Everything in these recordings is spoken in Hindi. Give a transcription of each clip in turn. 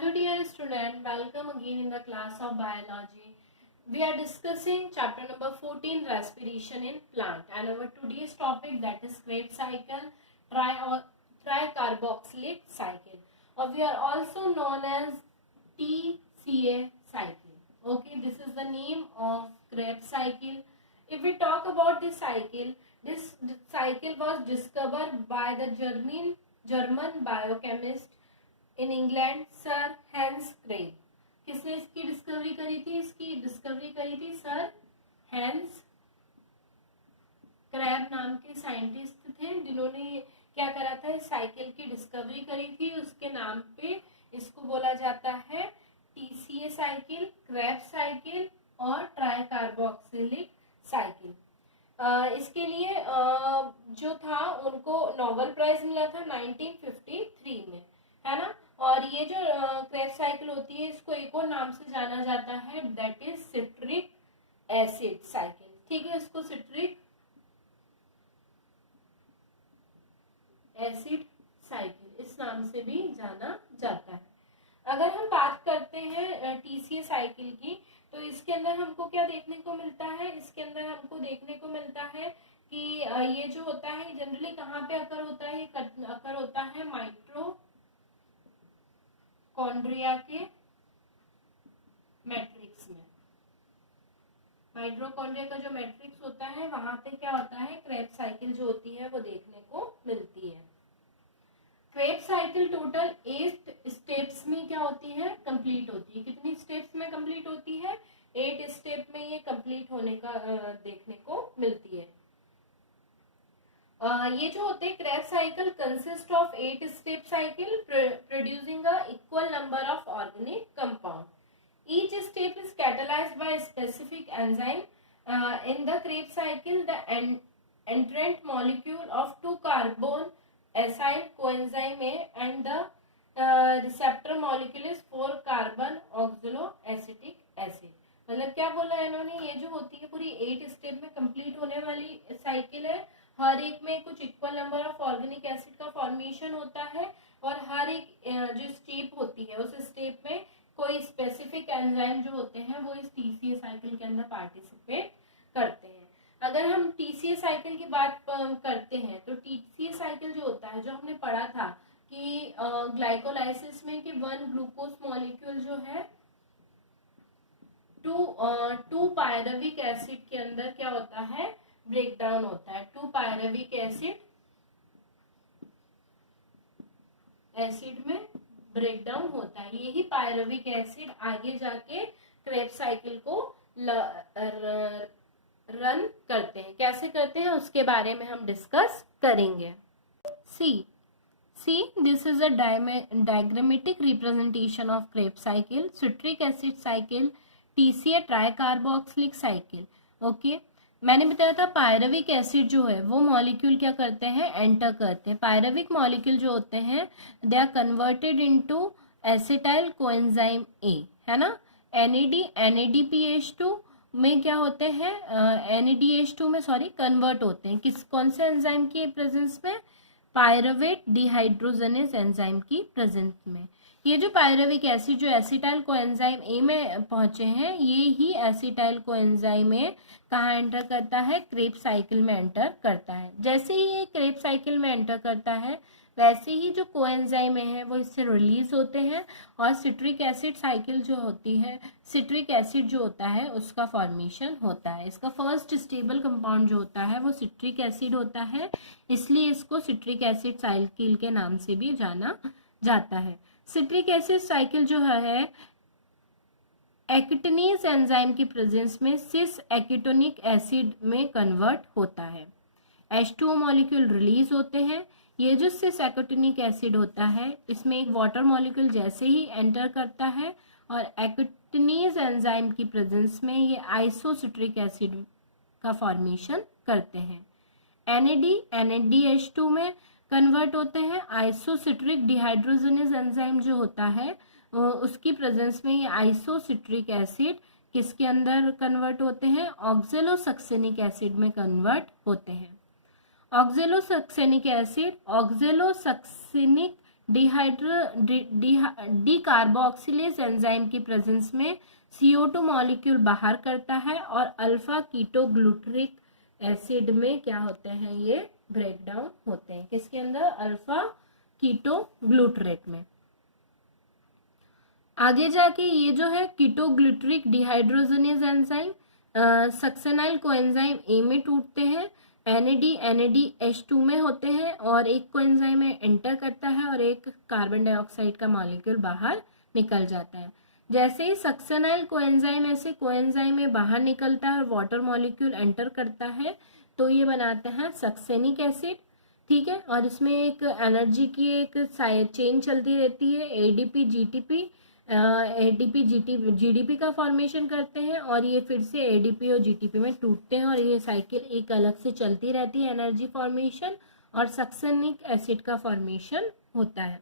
Hello dear student, welcome again in the class of biology. We are discussing chapter number 14 respiration in plant and our today's topic that is Krebs cycle, tricarboxylic cycle, or we are also known as TCA cycle. Okay, this is the name of Krebs cycle. If we talk about this cycle was discovered by the German biochemist in England sir Hans Krebs. किसने इसकी डिस्कवरी करी थी? इसकी डिस्कवरी करी थी सर हैंस क्रैब नाम के साइंटिस्ट थे, जिन्होंने क्या करा था, इस साइकिल की डिस्कवरी करी थी. उसके नाम पे इसको बोला जाता है टीसीए साइकिल, क्रैब साइकिल और ट्राइकार्बोक्सिलिक साइकिल. इसके लिए जो था उनको नोबेल प्राइज मिला था 1953 में, है ना. और ये जो क्रेब साइकिल होती है इसको एक और नाम से जाना जाता है, that is citric acid cycle. ठीक है, इसको सिट्रिक एसिड साइकिल इस नाम से भी जाना जाता है. अगर हम बात करते हैं टीसीए साइकिल की, तो इसके अंदर हमको क्या देखने को मिलता है? इसके अंदर हमको देखने को मिलता है कि ये जो होता है जनरली कहाँ पे अकर होता है? अकर होता है माइटोकॉन्ड्रिया के मैट्रिक्स में. माइटोकॉन्ड्रिया का जो मैट्रिक्स होता है वहां पे क्या होता है, क्रेब साइकिल जो होती है वो देखने को मिलती है. क्रेब साइकिल टोटल 8 स्टेप्स में क्या होती है, कंप्लीट होती है. कितनी स्टेप्स में कंप्लीट होती है? 8 स्टेप में ये कंप्लीट होने का देखने को मिलती है. ये जो होते हैं Krebs cycle consist of 8 step cycle producing a equal number of organic compound. Each step is catalysed by specific enzyme. In the Krebs cycle the एंट्रेंट molecule of 2 carbon acyl coenzyme A and the receptor molecule is 4 carbon oxaloacetic acid. मतलब क्या बोला है इन्होंने, ये जो होती है पूरी 8 स्टेप में कंप्लीट होने वाली साइकिल है. हर एक में कुछ equal number of organic acid का फॉर्मेशन होता है और हर एक जो स्टेप होती है उस स्टेप में कोई स्पेसिफिक एंजाइम जो होते हैं वो इस टीसीए साइकिल के अंदर पार्टिसिपेट करते हैं. अगर हम टीसीए साइकिल की बात करते हैं तो टीसीए साइकिल जो होता है, जो हमने पढ़ा था कि ग्लाइकोलाइसिस में कि 1 ग्लूकोज मॉलिक्यूल जो है 2 पायरुविक एसिड के अंदर क्या होता है, ब्रेक डाउन होता है. 2 पायरुविक एसिड में ब्रेक डाउन होता है. यही पायरुविक एसिड आगे जाके क्रेब साइकिल को रन करते हैं. कैसे करते हैं उसके बारे में हम डिस्कस करेंगे. See this is a diagrammatic representation of Krebs cycle, citric acid cycle, TCA tricarboxylic cycle. Okay, मैंने बताया था पायरुविक एसिड जो है वो मॉलिक्यूल क्या करते हैं, एंटर करते हैं. पायरुविक मॉलिक्यूल जो होते हैं they are converted into acetyl coenzyme A, है ना. NADPH2 में क्या होते हैं, NADH2 में कन्वर्ट होते हैं. कौन से एंजाइम की प्रेजेंस में? पायरुवेट डिहाइड्रोजनेज एंजाइम की प्रेजेंस में. ये जो पायरुविक एसिड जो एसिटाइल कोएंजाइम ए में पहुंचे हैं, ये ही एसिटाइल कोएंजाइम ए कहाँ एंटर करता है, क्रेब साइकिल में एंटर करता है. जैसे ही ये क्रेब साइकिल में एंटर करता है वैसे ही जो कोएंजाइम है वो इससे रिलीज होते हैं और सिट्रिक एसिड साइकिल जो होती है, सिट्रिक एसिड जो होता है उसका फॉर्मेशन होता है. इसका फर्स्ट स्टेबल कंपाउंड जो होता है वो सिट्रिक एसिड होता है, इसलिए इसको सिट्रिक एसिड साइकिल के नाम से भी जाना जाता है. सिट्रिक एसिड साइकिल जो है एकेटोनेज एंजाइम की प्रेजेंस में सिस एकेटोनिक एसिड में कन्वर्ट होता है. H2O मॉलिक्यूल रिलीज होते हैं. ये जो सिस एकेटोनिक एसिड होता है इसमें एक वाटर मॉलिक्यूल जैसे ही एंटर करता है और एकेटोनेज एंजाइम की प्रेजेंस में ये आइसोसिट्रिक एसिड का फॉर्मेशन करते हैं. NADH2 में कन्वर्ट होते हैं. आइसोसिट्रिक डिहाइड्रोजनेज एंजाइम जो होता है उसकी प्रेजेंस में ये आइसोसिट्रिक एसिड किसके अंदर कन्वर्ट होते हैं, ऑक्जेलोसक्सेनिक एसिड में कन्वर्ट होते हैं. ऑक्जेलोसक्सेनिक डीकार्बोक्सिलेज एंजाइम की प्रेजेंस में CO2 मॉलिक्यूल बाहर करता है और अल्फा कीटोग्लूटरिक एसिड में क्या होते हैं, ये ब्रेक डाउन होते हैं। किसके अंदर? अल्फा कीटोग्लूटरेट में। आगे जाके ये जो है ketoglutaric dehydrogenase enzyme सक्सेनाइल coenzyme A में टूटते हैं, NADH2 में होते हैं और एक कोएंजाइम में एंटर करता है और एक कार्बन डाइऑक्साइड का मॉलिक्यूल बाहर निकल जाता है। जैसे ही सक्सेनाइल कोएंजाइम ऐसे कोएंजाइम में बाहर निकलता है और वाटर मॉलिक्यूल एंटर करता है तो ये बनाते हैं सक्सेनिक एसिड, ठीक है। और इसमें एक एनर्जी की एक चेन चलती रहती है, ADP GTP ADP GDP का फॉर्मेशन करते हैं और ये फिर से ADP और GTP में टूटते हैं और ये साइकिल एक अलग से चलती रहती है, एनर्जी फॉर्मेशन और सक्सेनिक एसिड का फॉर्मेशन होता है।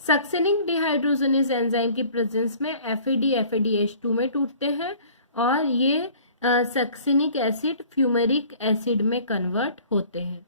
सक्सेनिक डिहाइड्रोजनेज एंजाइम की प्रेजेंस में FADH2 में टूटते हैं और ये सक्सेनिक एसिड फ्यूमेरिक एसिड में कन्वर्ट होते हैं।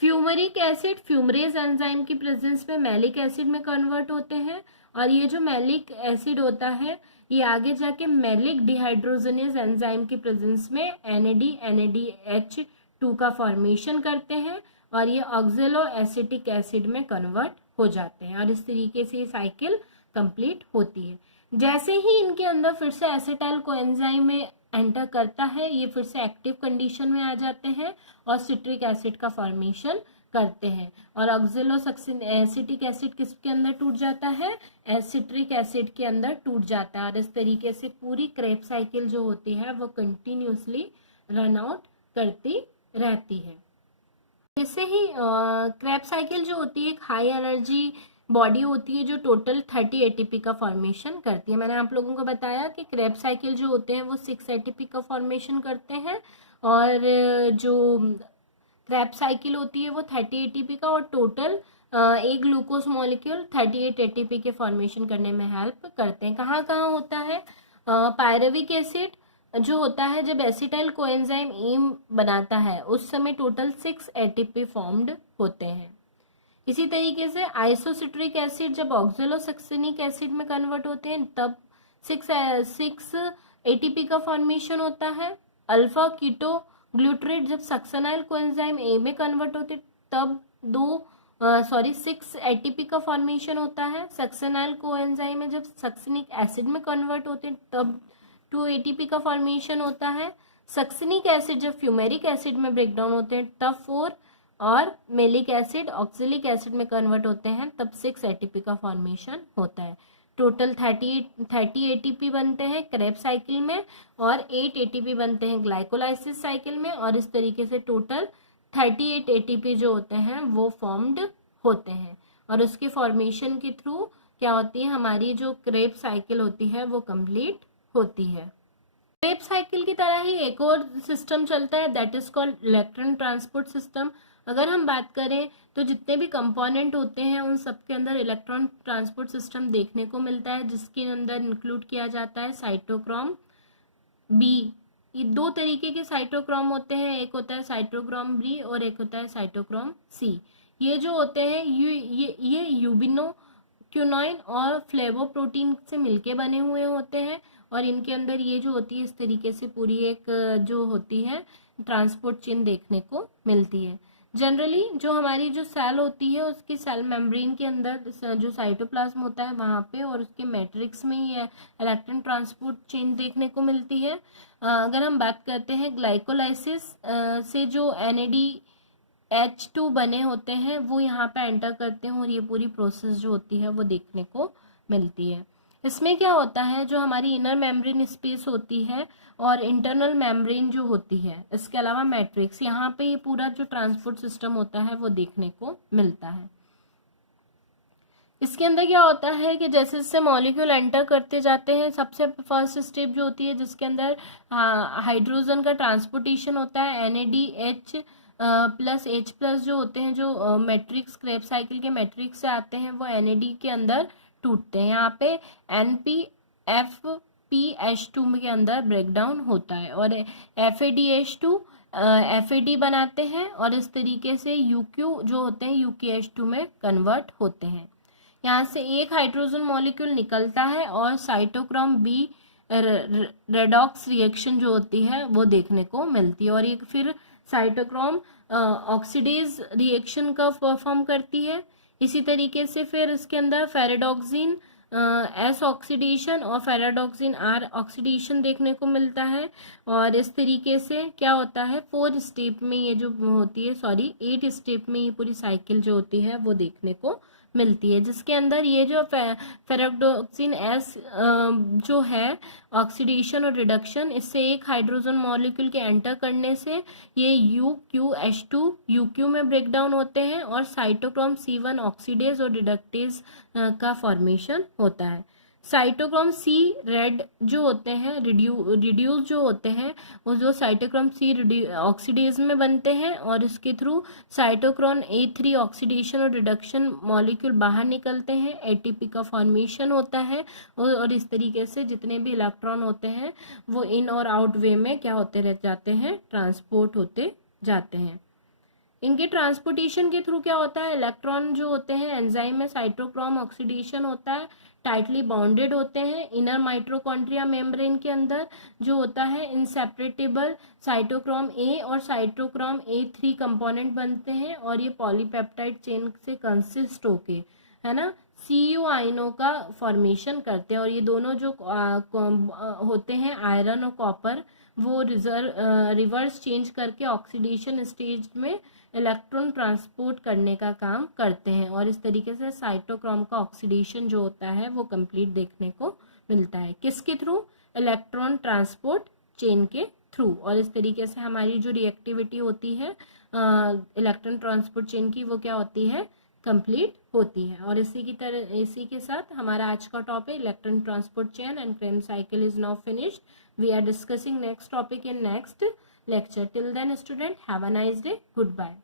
फ्यूमेरिक एसिड फ्यूमरेज एंजाइम की प्रेजेंस में मैलिक एसिड में कन्वर्ट होते हैं और ये जो मैलिक एसिड होता है ये आगे जाके मैलिक डिहाइड्रोजनेज एंजाइम की प्रेजेंस में NADH2 का फॉर्मेशन करते हैं और ये ऑक्जेलो एसिटिक एसिड में कन्वर्ट हो जाते हैं और इस तरीके से ये साइकिल कंप्लीट होती है। जैसे ही इनके अंदर फिर से एसिटाइल कोएंजाइम में एंटर करता है ये फिर से एक्टिव कंडीशन में आ जाते हैं और सिट्रिक एसिड का फॉर्मेशन करते हैं और ऑक्जेलो एसिटिक एसिड किसके अंदर टूट जाता है? सिट्रिक एसिड के अंदर टूट जाता है और इस तरीके से पूरी क्रेब साइकिल जो होती है वो कंटिन्यूसली रन आउट करती रहती है। जैसे ही क्रेब साइकिल जो होती है एक हाई एनर्जी बॉडी होती है जो टोटल 30 ATP का फॉर्मेशन करती है। मैंने आप लोगों को बताया कि क्रेब साइकिल जो होते हैं वो 6 ATP का फॉर्मेशन करते हैं और जो क्रेब साइकिल होती है वो 30 ATP का और टोटल एक ग्लूकोज मॉलिक्यूल 38 ATP के फॉर्मेशन करने में हेल्प करते हैं। कहाँ कहाँ होता है? पायरुविक एसिड जो होता है जब एसिटाइल कोएंजाइम E बनाता है उस समय टोटल 6 ATP फॉर्म्ड होते हैं। इसी तरीके से आइसोसिट्रिक एसिड जब ऑक्जेलोसक्सेनिक एसिड में कन्वर्ट होते हैं तब 6 ATP का फॉर्मेशन होता है। अल्फा कीटो ग्लूटरेट जब सक्सेनाइल कोएंजाइम ए में कन्वर्ट होते तब 6 ATP का फॉर्मेशन होता है। सक्सेनाइल कोएंजाइम में जब सक्सेनिक एसिड में कन्वर्ट होते हैं तब 2 ATP का फॉर्मेशन होता है। सक्सेनिक एसिड जब फ्यूमेरिक एसिड में ब्रेकडाउन होते हैं तब 4 और मेलिक एसिड ऑक्जेलिक एसिड में कन्वर्ट होते हैं तब 6 ATP का फॉर्मेशन होता है। टोटल 30 ATP बनते हैं क्रेब साइकिल में और 8 ATP बनते हैं ग्लाइकोलाइसिस साइकिल में और इस तरीके से टोटल 38 ATP जो होते हैं वो फॉर्म्ड होते हैं और उसके फॉर्मेशन के थ्रू क्या होती है हमारी जो क्रेब साइकिल होती है वो कंप्लीट होती है। क्रेब साइकिल की तरह ही एक और सिस्टम चलता है that is called electron transport system. अगर हम बात करें तो जितने भी कंपोनेंट होते हैं उन सब के अंदर इलेक्ट्रॉन ट्रांसपोर्ट सिस्टम देखने को मिलता है जिसके अंदर इंक्लूड किया जाता है साइटोक्रोम बी। ये 2 तरीके के साइटोक्रोम होते हैं, एक होता है साइटोक्रोम बी और एक होता है साइटोक्रोम सी। ये जो होते हैं ये यूबिनोक्विनोइन और फ्लेवोप्रोटीन से मिलके बने हुए होते हैं और इनके अंदर ये जो होती है इस तरीके से पूरी एक जो होती है ट्रांसपोर्ट चेन देखने को मिलती है। जनरली जो हमारी जो सेल होती है उसकी सेल मेम्ब्रेन के अंदर जो साइटोप्लाज्म होता है वहाँ पे और उसके मैट्रिक्स में ये इलेक्ट्रॉन ट्रांसपोर्ट चेन देखने को मिलती है। अगर हम बात करते हैं ग्लाइकोलाइसिस से जो NADH2 बने होते हैं वो यहाँ पे एंटर करते हैं और ये पूरी प्रोसेस जो होती है वो देखने को मिलती है। इसमें क्या होता है जो हमारी इनर मेम्ब्रेन स्पेस होती है और इंटरनल मेम्ब्रेन जो होती है इसके अलावा मैट्रिक्स यहाँ पे ये पूरा जो ट्रांसपोर्ट सिस्टम होता है वो देखने को मिलता है। इसके अंदर क्या होता है कि जैसे जैसे मॉलिक्यूल एंटर करते जाते हैं सबसे फर्स्ट स्टेप जो होती है जिसके अंदर हाइड्रोजन का ट्रांसपोर्टेशन होता है NADH प्लस H+ जो होते हैं जो मैट्रिक्स क्रेब साइकिल के मैट्रिक्स से आते हैं वो NAD के अंदर टूटते हैं। यहाँ पे NPFPH2 के अंदर ब्रेकडाउन होता है और FADH2 FAD बनाते हैं और इस तरीके से UQ जो होते हैं UKH2 में कन्वर्ट होते हैं। यहाँ से एक हाइड्रोजन मॉलिक्यूल निकलता है और साइटोक्रोम B रेडॉक्स रिएक्शन जो होती है वो देखने को मिलती है, और एक फिर साइटोक्रोम ऑक्सीडेज रिएक्शन का परफॉर्म करती है। इसी तरीके से फिर इसके अंदर फेराडॉक्सिन S ऑक्सीडेशन और फेराडॉक्सिन R ऑक्सीडेशन देखने को मिलता है। और इस तरीके से क्या होता है, 4 स्टेप में ये जो होती है, 8 स्टेप में ये पूरी साइकिल जो होती है वो देखने को मिलती है, जिसके अंदर ये जो फेराडॉक्सिन S जो है ऑक्सीडेशन और रिडक्शन, इससे एक हाइड्रोजन मॉलिक्यूल के एंटर करने से ये UQH2 UQ में ब्रेक डाउन होते हैं और साइटोक्रोम C1 ऑक्सीडेज और रिडक्टेज का फॉर्मेशन होता है। साइटोक्रोम C रेड जो होते हैं रिड्यूस जो होते हैं वो जो साइटोक्रोम C ऑक्सीडेज में बनते हैं और इसके थ्रू साइटोक्रोम A3 ऑक्सीडेशन और रिडक्शन मॉलिक्यूल बाहर निकलते हैं, ATP का फॉर्मेशन होता है और इस तरीके से जितने भी इलेक्ट्रॉन होते हैं वो इन और आउट वे में क्या होते रह जाते हैं, ट्रांसपोर्ट होते जाते हैं। इनके ट्रांसपोर्टेशन के थ्रू क्या होता है, इलेक्ट्रॉन जो होते हैं एंजाइम में साइटोक्रोम ऑक्सीडेशन होता है, टाइटली बाउंडेड होते हैं इनर माइटोकॉन्ड्रिया मेम्ब्रेन के अंदर जो होता है इनसेपरेटेबल साइटोक्रोम A और साइटोक्रोम A3 कंपोनेंट बनते हैं और ये पॉलीपेप्टाइड चेन से कंसिस्ट होके, है ना, Cu आयनों का फॉर्मेशन करते हैं। और ये दोनों जो होते हैं आयरन और कॉपर वो रिवर्स चेंज करके ऑक्सीडेशन स्टेज में इलेक्ट्रॉन ट्रांसपोर्ट करने का काम करते हैं और इस तरीके से साइटोक्रोम का ऑक्सीडेशन जो होता है वो कंप्लीट देखने को मिलता है। किसके थ्रू, इलेक्ट्रॉन ट्रांसपोर्ट चेन के थ्रू। और इस तरीके से हमारी जो रिएक्टिविटी होती है इलेक्ट्रॉन ट्रांसपोर्ट चेन की वो क्या होती है, कंप्लीट होती है। और इसी के साथ हमारा आज का topic electron transport chain and Krebs cycle is now finished. We are discussing next topic in next lecture. Till then student, have a nice day. Goodbye.